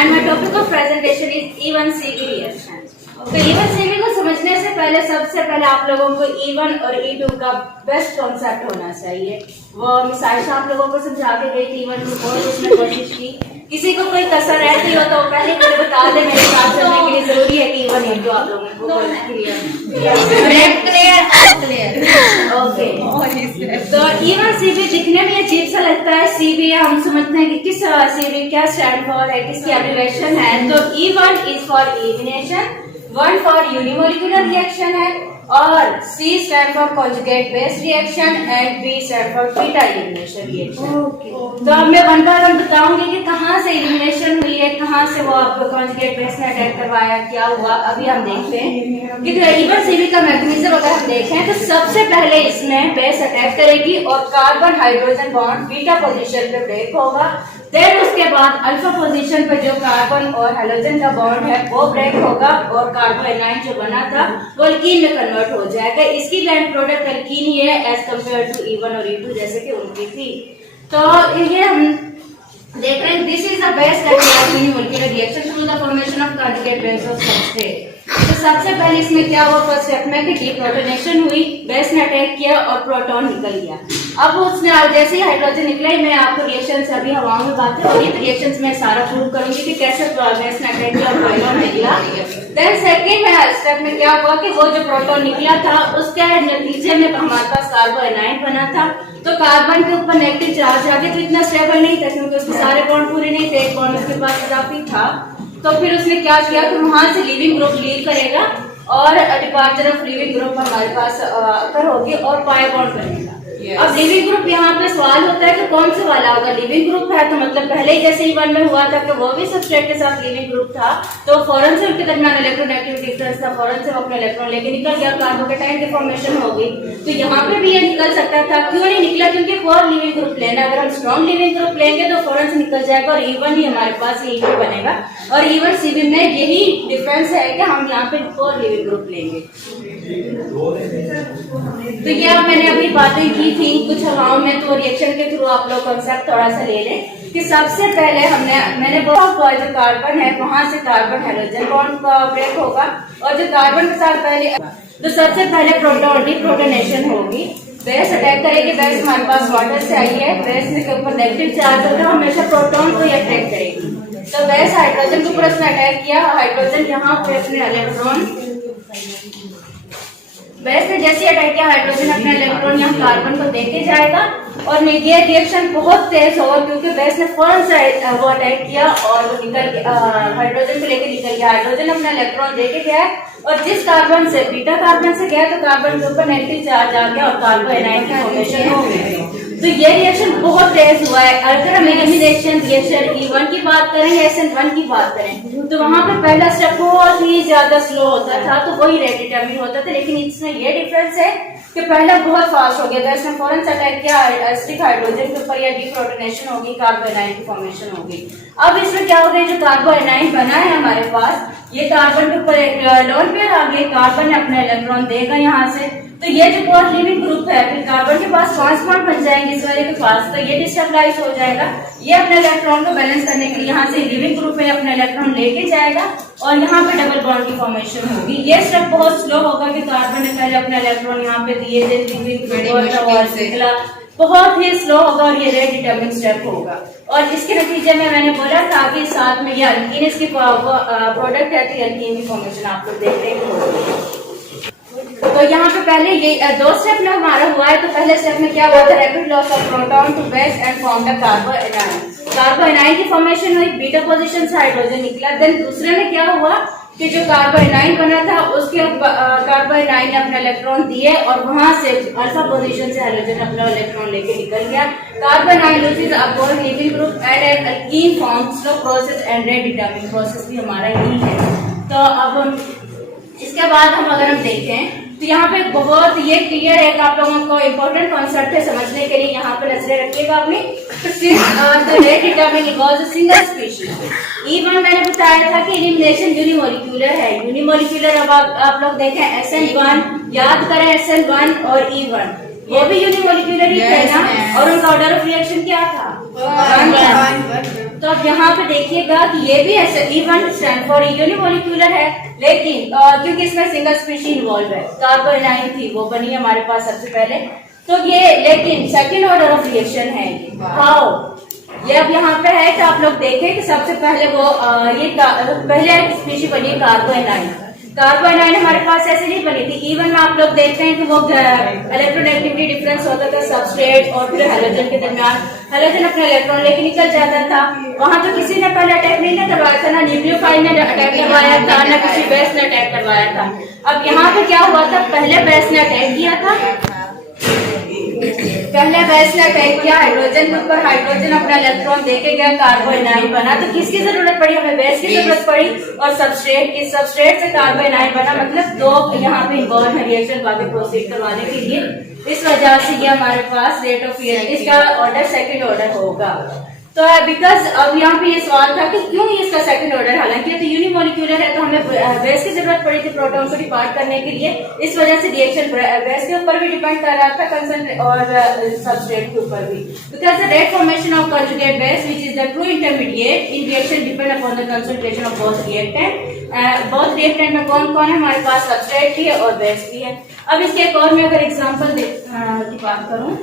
and my topic of presentation is E1CB reaction. तो E1CB को समझने से पहले सबसे पहले आप लोगों को E1 और E2 का बेस्ट कॉन्सेप्ट होना चाहिए। वो मिसाइल आप लोगों को समझा के गई थी, E1 को बहुत उसने कोशिश की। किसी को कोई कसर रहती हो तो पहले मुझे बता दे, मेरे साथ चलने के लिए जरूरी है कि E1 E2 आप लोगों को क्लियर। ओके, तो E1CB दिखने में अजीब सा लगता है, CB हम समझते हैं कि किस CB क्या स्टैंड फॉर है, किसकी एब्रिविएशन है। तो E1 is for elimination, 1 for unimolecular reaction है, और C stand for conjugate base reaction and B stand for beta elimination reaction. तो अब मैं वन बाय वन बताऊंगी कि कहाँ से एलिमिनेशन हुई है, कहाँ से वो आपको कॉन्जुगेट बेस ने अटैक करवाया, क्या हुआ। अभी हम देखते हैं कि E1CB का मैकेनिज्म अगर हम देखें तो सबसे पहले इसमें बेस अटैक करेगी और carbon hydrogen bond beta position पे ब्रेक होगा। देन उसके बाद अल्फा पोजीशन पे जो कार्बन और हाइड्रोजन का बॉन्ड है वो ब्रेक होगा और कार्बोनाइन जो बना था वो अल्कीन में कन्वर्ट हो जाएगा। इसकी एंड प्रोडक्ट अल्कीन ही है एज कम्पेयर टू E1 और E2 जैसे कि उनकी थी। तो ये हम देख रहे हैं, this is the base unimolecular reaction through the formation of conjugate base of substrate. तो सबसे पहले इसमें क्या हुआ, फर्स्ट स्टेप में कि डीप्रोटोनेशन हुई, बेस ने अटैक किया और प्रोटॉन निकल गया। अब उसने जैसे ही हाइड्रोजन निकला, मैं आपको रिएक्शन से अभी हवाओं में बातें हो रही, रिएक्शंस में सारा प्रूव करूंगी कि कैसे बेस ने अटैक किया और प्रोटॉन निकला। देन सेकंड में स्टेप में क्या हुआ कि वो जो प्रोटॉन निकला था उसके नतीजे में हमारे पास कार्बोनाइन बना था। तो कार्बन के ऊपर नेगेटिव चार्ज आ गया, तो इतना स्टेबल नहीं था क्योंकि उसके सारे बॉन्ड पूरे नहीं थे, एक बॉन्ड उसके पास इजाफी था। तो फिर उसने क्या किया कि वहां से लिविंग ग्रुप लीव करेगा और डिपार्चर ऑफ लिविंग ग्रुप हमारे पास अकर होगी और पाई बॉन्ड बनेगा। अब लिविंग ग्रुप यहाँ पे सवाल होता है कि कौन से वाला होगा। लिविंग ग्रुप है तो मतलब पहले ही जैसे E1 में हुआ था कि वो भी सबस्ट्रेट के साथ लिविंग ग्रुप था, तो फौरन से उनके दरमियान इलेक्ट्रोनेगेटिव डिफरेंस था, फौरन से वो अपने इलेक्ट्रॉन लेके निकल गया, कार्बोकेटाइन की फॉर्मेशन हो गई। तो यहाँ पे भी ये निकल सकता था, क्यों नहीं निकला, क्योंकि 4 लिविंग ग्रुप लेना, अगर हम स्ट्रॉन्ग लिविंग ग्रुप लेंगे तो फौरन से निकल जाएगा और E1 ही हमारे पास E2 बनेगा। और E1CB में यही डिफरेंस है कि हम यहाँ पे 4 लिविंग ग्रुप लेंगे। तो ये मैंने अभी बातें की थी कुछ हवाओं में, तो रिएक्शन के थ्रू आप लोग कॉन्सेप्ट थोड़ा सा ले लें कि सबसे पहले मैंने बोला जो कार्बन है वहां से कार्बन हाइड्रोजन बॉन्ड का ब्रेक होगा और जो कार्बन के साथ पहले, तो सबसे पहले प्रोटॉन डीप्रोटोनेशन होगी, बेस अटैक करेगी। बेस हमारे पास वाटर से आई है, बेस के ऊपर नेगेटिव चार्ज होगा, हमेशा प्रोटॉन को ही अटैक करेगी। तो बेस हाइड्रोजन के ऊपर उसने अटैक किया, हाइड्रोजन यहाँ पे अपने इलेक्ट्रॉन, बेस ने जैसे अटैक किया हाइड्रोजन अपना इलेक्ट्रॉन यहाँ कार्बन को देके जाएगा और ये रिएक्शन बहुत तेज होगा क्योंकि बेस ने फौरन से वो अटैक किया और वो निकल हाइड्रोजन को लेके निकल गया। हाइड्रोजन अपना इलेक्ट्रॉन देके गया और जिस कार्बन से बीटा कार्बन से गया तो कार्बन के ऊपर नेगेटिव चार्ज आ गया और कार्बोनाइन की फॉर्मेशन हो गई। तो ये रिएक्शन बहुत तेज हुआ है। अगर हम रिएक्शन E1 की बात करें या SN1 की बात करें तो वहां पे पहला स्टेप बहुत ही ज्यादा स्लो होता था, तो वही रेट डिटरमिन होता था। लेकिन इसमें ये डिफरेंस है कि पहला बहुत फास्ट हो गया था, इसने फौरन से अटैक किया एसिडिक हाइड्रोजन के ऊपर या डीप्रोटोनेशन होगी, कार्बोनाइन की फॉर्मेशन होगी। अब इसमें क्या हो गया, जो कार्बोनाइन बना है हमारे पास, ये कार्बन के ऊपर एक लोन पेयर आ गया, कार्बन अपना इलेक्ट्रॉन देगा यहाँ से, तो ये जो कोर लिविंग ग्रुप है फिर कार्बन के पास 5 बॉन्ड बन जाएंगे इस वाले के पास, तो ये डिस्टेबलाइज हो जाएगा। ये अपने इलेक्ट्रॉन को बैलेंस करने के लिए यहाँ से लिविंग ग्रुप में अपना इलेक्ट्रॉन लेके जाएगा और यहाँ पे डबल बॉन्ड की फॉर्मेशन होगी। ये स्टेप बहुत स्लो होगा कि कार्बन ने पहले अपना इलेक्ट्रॉन यहाँ पे दिए थे, बहुत ही स्लो होगा और ये रेट डिटरमिन स्टेप होगा। और इसके नतीजे में मैंने बोला था कि साथ में ये अल्कीन इसकी प्रोडक्ट है, तो अल्कीन की फॉर्मेशन आप लोग देख रहे हैं। तो यहाँ पे पहले ये 2 स्टेप में हमारा हुआ है। तो पहले स्टेप में क्या हुआ था, rapid loss of proton to base and form the carbanion. Carbanion की फॉर्मेशन हुई, बीटा पोजीशन से हाइड्रोजन निकला। देन दूसरे में क्या हुआ कि जो कार्बोनाइन बना था उसके कार्बोनाइन ने अपना इलेक्ट्रॉन दिए और वहां से अल्फा पोजीशन से हाइड्रोजन अपना इलेक्ट्रॉन लेके निकल गया। Carbanion loses upon leaving group and an alkene form, slow process and rate determine process भी हमारा यही है। तो अब इसके बाद अगर हम देखें तो यहाँ पे बहुत ये क्लियर है कि आप लोगों को इम्पोर्टेंट कॉन्सेप्ट है समझने के लिए, यहाँ पे नजरें रखिएगा अपनी। तो rate determine was a single species. E1 मैंने बताया था कि एलिमिनेशन यूनिमोलिकुलर है। यूनिमोलिकुलर अब आप लोग देखें SN1, याद करें SN1 और E1 वो भी यूनिमोलिकुलर ही थे ना, और उनका ऑर्डर ऑफ रिएक्शन क्या था, 1 तो अब यहाँ पे देखिएगा कि ये भी ऐसे E1 स्टैंड फॉर यूनिमोलिक्यूलर है, लेकिन क्योंकि इसमें सिंगल स्पीशीज इन्वॉल्व है, कार्बोनाइन थी वो बनी हमारे पास सबसे पहले, तो ये लेकिन सेकेंड ऑर्डर ऑफ रिएक्शन है ये। हाउ? ये अब यहाँ पे है कि आप लोग देखें कि सबसे पहले वो पहले स्पीशी बनी कार्बोनाइन। कार्बोनाइन हमारे पास ऐसे नहीं बनी थी। इवन में आप लोग देखते हैं कि वो इलेक्ट्रोनेगेटिविटी डिफरेंस होता था सबस्ट्रेट और फिर हैलोजन के दरमियान। हैलोजन अपना इलेक्ट्रॉन लेके निकल जाता था। वहां तो किसी ने पहले अटैक नहीं करवाया था, ना न्यूक्लियोफाइल ने अटैक करवाया था, ना किसी बेस ने अटैक करवाया था। अब यहाँ पे क्या हुआ था, पहले बेस ने अटैक किया था, पहले बेस ने अटैक किया हाइड्रोजन के ऊपर, हाइड्रोजन अपना इलेक्ट्रॉन देके गया, कार्बोनाइन बना। तो किसकी जरूरत पड़ी हमें, बेस की जरूरत पड़ी, और सबस्ट्रेट की, सबस्ट्रेट से कार्बोनाइन बना, मतलब दो यहाँ पे इन्वॉल्व है रिएक्शन को आगे प्रोसीड करवाने के लिए। इस वजह से ये हमारे पास रेट ऑफ रिएक्शन, इसका ऑर्डर सेकंड ऑर्डर होगा। तो बिकॉज अब यहाँ पे ये सवाल था कि क्यों इसका सेकंड ऑर्डर, हालांकि ये तो यूनिमोलिक्यूलर है, तो हमें बेस की जरूरत पड़ी थी प्रोटॉन को डिपार्ट करने के लिए। इस वजह से रिएक्शन बेस के ऊपर भी डिपेंड कर रहा था कंसंट्रेट और सबस्ट्रेट के ऊपर भी। Because the rate formation of conjugate base which is the true intermediate in reaction depend upon the concentration of both reactant. Both reactant में कौन कौन है हमारे पास, सबस्ट्रेट भी है और बेस भी है। अब इसके एक और मैं अगर एग्जाम्पल की बात करूं,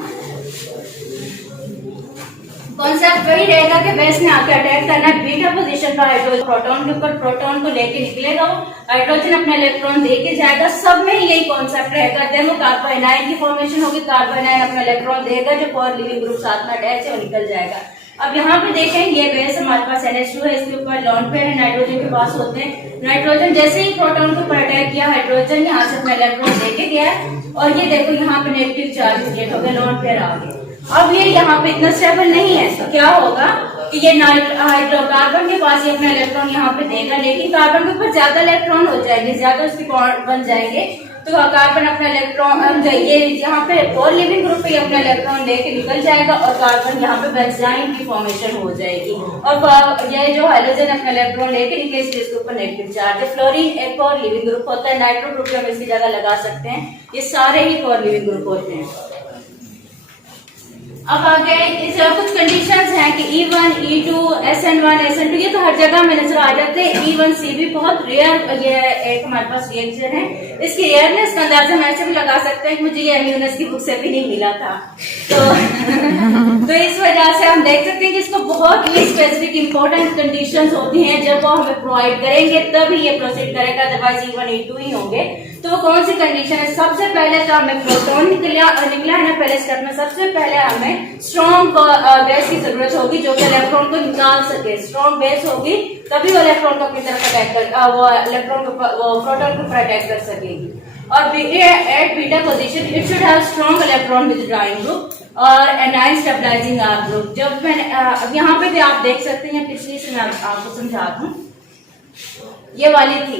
कॉन्सेप्ट वही रहेगा कि बेस ने आके अटैक करना है बीटा पोजीशन पर हाइड्रोजन प्रोटॉन के ऊपर, प्रोटॉन को लेके निकलेगा वो, हाइड्रोजन अपना इलेक्ट्रॉन देके जाएगा। सब में यही कॉन्सेप्ट रहेगा। देन वो कार्बोनाइन की फॉर्मेशन होगी, कार्बोनाइन अपना इलेक्ट्रॉन देगा, जो फोर लिविंग ग्रुप साथ में अटैच है वो निकल जाएगा। अब यहाँ पे देखें, ये बेस हमारे पास NH2 है, इसके ऊपर लॉन पेयर है, नाइट्रोजन के पास होते हैं। नाइट्रोजन जैसे ही प्रोटॉन के ऊपर अटैक किया, हाइड्रोजन यहाँ से अपना इलेक्ट्रॉन देके गया, और ये देखो यहाँ पे नेगेटिव चार्ज क्रिएट हो गया, लॉन पेयर आ गया। अब ये यहाँ पे इतना स्टेबल नहीं है, तो क्या होगा कि ये हाइड्रोकार्बन के पास ये अपना इलेक्ट्रॉन यहाँ पे देगा, लेकिन कार्बन के ऊपर ज्यादा इलेक्ट्रॉन हो जाएंगे, ज्यादा उसके बॉन्ड बन जाएंगे, तो कार्बन अपना इलेक्ट्रॉन ये यहाँ पे फोर लिविंग ग्रुप पे अपना इलेक्ट्रॉन लेके निकल जाएगा, और कार्बन यहाँ पे बेंजाइन की फॉर्मेशन हो जाएगी। और ये जो हाइड्रोजन अपना इलेक्ट्रॉन लेके निकले, इसके ऊपर नेगेटिव चार्ज है। फ्लोरीन एक और लिविंग ग्रुप होता है, नाइट्रो ग्रुप हम इसकी जगह लगा सकते हैं, ये सारे ही फोर लिविंग ग्रुप होते हैं। अब आगे इस कुछ कंडीशंस हैं कि E1, E2, SN1, SN2 ये तो हर जगह में नजर आ जाते हैं। E1C भी बहुत रेयर ये एक हमारे पास रिएक्शन है। इसकी रेयरनेस का अंदाजा हम ऐसे भी लगा सकते हैं कि मुझे ये एम्यूनस की बुक से भी नहीं मिला था, तो इस वजह से हम देख सकते हैं कि इसको बहुत ही स्पेसिफिक इंपॉर्टेंट कंडीशंस होती हैं, जब वो हमें प्रोवाइड करेंगे तभी ये प्रोसीड करेगा, अदरवाइज E1, E2 ही होंगे। तो वो कौन सी कंडीशन है, सबसे पहले तो हमें प्रोटॉन निकला है ना पहले स्टेप में, सबसे पहले हमें स्ट्रॉन्ग बेस की जरूरत होगी जो कि इलेक्ट्रॉन को निकाल सके। स्ट्रॉन्ग बेस होगी तभी वो इलेक्ट्रॉन को अपनी तरफ अटैक कर वो इलेक्ट्रॉन को प्रोटॉन के ऊपर अटैक कर सकेगी। और at beta position it should have strong electron withdrawing group और एनाइन स्टेबलाइजिंग आर ग्रुप। जब मैंने अब यहाँ पे भी आप देख सकते हैं, पिछली से मैं आपको समझा दूं, ये वाली थी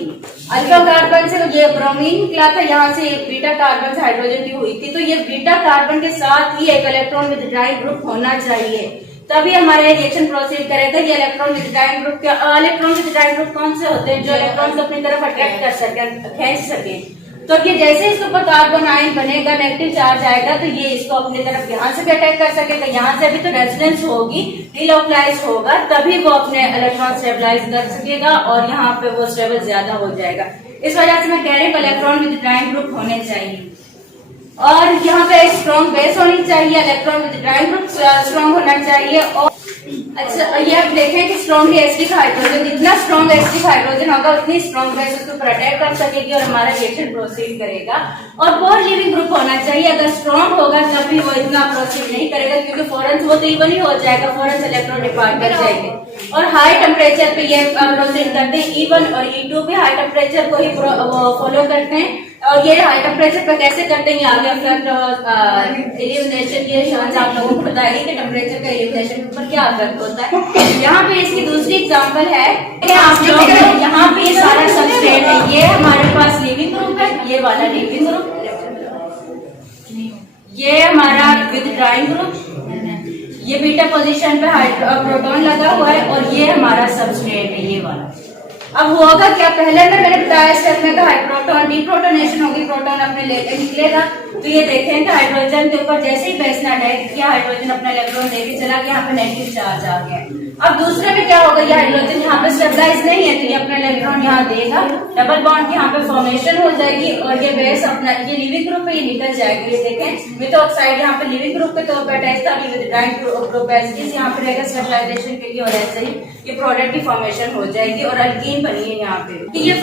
अल्फा कार्बन से ये ब्रोमीन निकला था, यहाँ से बीटा कार्बन से हाइड्रोजन की हुई थी, तो ये बीटा कार्बन के साथ ही एक इलेक्ट्रॉन विद ड्राइंग ग्रुप होना चाहिए, तभी हमारे रिएक्शन प्रोसीड करेगा। ये electron withdrawing group electron withdrawing group कौन से होते हैं, जो इलेक्ट्रॉन को अपनी तरफ अट्रैक्ट कर सके, खींच सके। तो ये जैसे इसके ऊपर कार्बन आयन बनेगा, नेगेटिव चार्ज आएगा, तो ये इसको अपनी तरफ यहाँ से भी अटैक कर सकेगा, यहाँ से भी तो रेजिडेंस होगी, डिलोकलाइज होगा, तभी वो अपने इलेक्ट्रॉन स्टेबलाइज कर सकेगा और यहाँ पे वो स्टेबल ज्यादा हो जाएगा। इस वजह से मैं कह रही हूँ इलेक्ट्रॉन विद ड्राइंग ग्रुप होने चाहिए, और यहाँ पे एक स्ट्रॉन्ग बेस होनी चाहिए, electron withdrawing group strong होना चाहिए। और अच्छा ये आप देखें कि स्ट्रॉन्ग एसिडिक हाइड्रोजन, जितना स्ट्रॉन्ग एसिडिक हाइड्रोजन होगा उतनी स्ट्रॉन्ग बेस उसके ऊपर अटैक कर सकेगी और हमारा रिएक्शन प्रोसीड करेगा। और फोर लिविंग ग्रुप होना चाहिए, अगर स्ट्रॉन्ग होगा तब भी वो इतना प्रोसीड नहीं करेगा, क्योंकि फौरन वो तो इवन ही हो जाएगा, फौरन से इलेक्ट्रॉन डिपार्ट कर जाएंगे। और हाई टेम्परेचर पे ये प्रोसीड करते हैं, E1 और E2 भी हाई टेम्परेचर को ही फॉलो करते हैं। और ये हाई टेम्परेचर पर कैसे करते हैं, आगे एलिमिनेशन, ये आप लोगों को बताएगी कि टेम्परेचर का एलिमिनेशन पर क्या इफेक्ट होता है। यहाँ पे इसकी दूसरी एग्जांपल है, आप लोग यहाँ पे ये सारा सबस्ट्रेट है, ये हमारे पास लिविंग ग्रुप है, ये वाला लिविंग ग्रुप, ये हमारा विद ड्राइंग ग्रुप, ये बीटा पोजीशन पे प्रोटॉन लगा हुआ है, और ये हमारा सबस्ट्रेट है ये वाला। अब होगा क्या, पहले में मैंने बताया स्टेप में कहा प्रोटॉन डीप्रोटोनेशन होगी, प्रोटॉन अपने लेके निकलेगा, तो ये देखें कि हाइड्रोजन के ऊपर जैसे ही बेस ने अटैक किया, हाइड्रोजन अपना इलेक्ट्रॉन लेके चला गया, यहाँ पे नेगेटिव चार्ज आ गया। अब दूसरे में क्या होगा, ये हाइड्रोजन यहाँ पे स्टेबलाइज नहीं है, तो ये अपना इलेक्ट्रॉन यहाँ देगा, डबल बॉन्ड यहाँ पे फॉर्मेशन हो जाएगी, और ये बेस अपना ये लिविंग ग्रुप पे ये निकल जाएगी। ये देखें मिथो ऑक्साइड यहाँ पे लिविंग ग्रुप पे तौर पर अटैच था, ग्रुप एसिड यहाँ पे रहेगा स्टेबलाइजेशन के लिए, और ऐसे ही ये प्रोडक्ट की फॉर्मेशन हो जाएगी और अल्कीन बनी है यहाँ पे। ये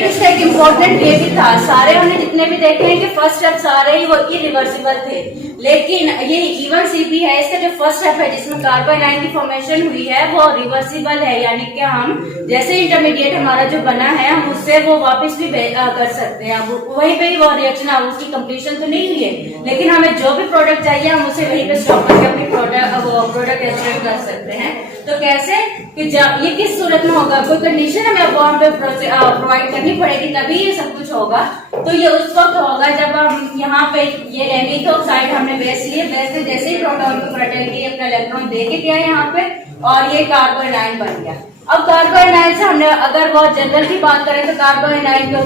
किसका एक इम्पोर्टेंट ये भी था, सारे हमने जितने भी देखे हैं कि फर्स्ट स्टेप सारे ही वो इरिवर्सिबल थे, लेकिन ये E1CP है, इसका जो फर्स्ट स्टेप है जिसमें कार्बन आयन की फॉर्मेशन हुई है वो रिवर्सिबल है, यानी कि हम जैसे इंटरमीडिएट हमारा जो बना है हम उससे वो वापस भी कर सकते हैं। अब वहीं पे ही वो रिएक्शन उसकी कंप्लीशन तो नहीं हुई है, लेकिन हमें जो भी प्रोडक्ट चाहिए हम उसे वहीं पे स्टॉप करके अपनी प्रोडक्ट एक्सट्रैक्ट कर सकते हैं। तो कैसे कि जब ये किस सूरत में होगा, कोई कंडीशन हमें बॉन्ड पे प्रोवाइड करनी पड़ेगी तभी ये सब कुछ होगा। तो ये उस वक्त होगा जब हम यहाँ पे ये मिथो ऑक्साइड हमने बेस लिए, बेस में जैसे ही प्रोटॉन को फ्रैटर्निटी अपना इलेक्ट्रॉन दे के गया यहाँ पे, और ये कार्बन आयन बन गया। अब कार्बन आयन से हमने अगर बहुत जनरल की बात करें तो कार्बन आयन को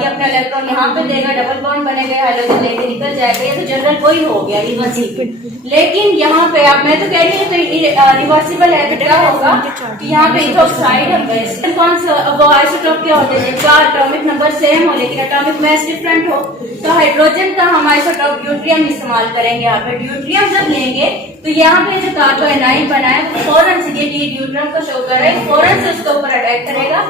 ये अपना इलेक्ट्रॉन यहाँ पे देगा, डबल बॉन्ड बनेगा, हाइड्रोजन लेके निकल जाएगा, ये तो जनरल कोई हो गया रिवर्सिबल। लेकिन यहाँ पे आप मैं तो कह रही हूँ तो रिवर्सिबल है तो क्या होगा कि यहाँ पे इथोक्साइड है, कौन सा वो आइसोटोप क्या होते हैं, जिनका एटॉमिक नंबर सेम हो लेकिन एटॉमिक मास डिफरेंट हो, तो हाइड्रोजन का हम आइसोटोप ड्यूट्रियम इस्तेमाल करेंगे। यहाँ पे ड्यूट्रियम जब लेंगे तो यहाँ पे जो कार्बन आयन बना है वो फौरन से ये ड्यूट्रियम को शो कर रहा है, फौरन से उसके ऊपर अटैक करेगा,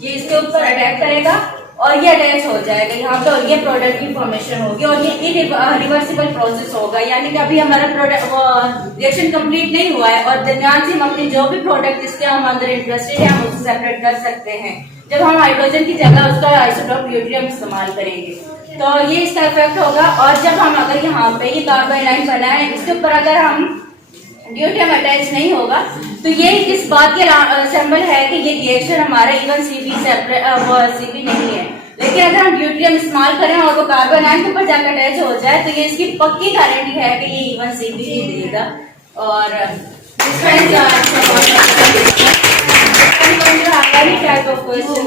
ये इसके ऊपर अटैक करेगा और ये अटैच हो जाएगा यहाँ पे, और ये प्रोडक्ट की फॉर्मेशन होगी और ये रिवर्सिबल प्रोसेस होगा। यानी कि अभी हमारा प्रोडक्ट रिएक्शन कंप्लीट नहीं हुआ है और दरमियान से हम अपनी जो भी प्रोडक्ट जिसके हम अंदर इंटरेस्टेड है हम उससे सेपरेट कर सकते हैं जब हम हाइड्रोजन की जगह उसका आइसोटोप ड्यूट्रियम इस्तेमाल करेंगे। तो ये इसका इफेक्ट होगा। और जब हम अगर यहाँ पे ये कार्बन आयन बना है इसके ऊपर अगर हम ड्यूट्रियम अटैच नहीं होगा तो ये इस बात के सिंबल है कि ये रिएक्शन हमारा E1CP CP नहीं है। लेकिन अगर हम ड्यूट्रियम इस्तेमाल करें और वो कार्बन आयन के ऊपर जाकर अटैच हो जाए तो ये इसकी पक्की गारंटी है कि ये E1CP ही देगा। और टाइप ऑफ क्वेश्चन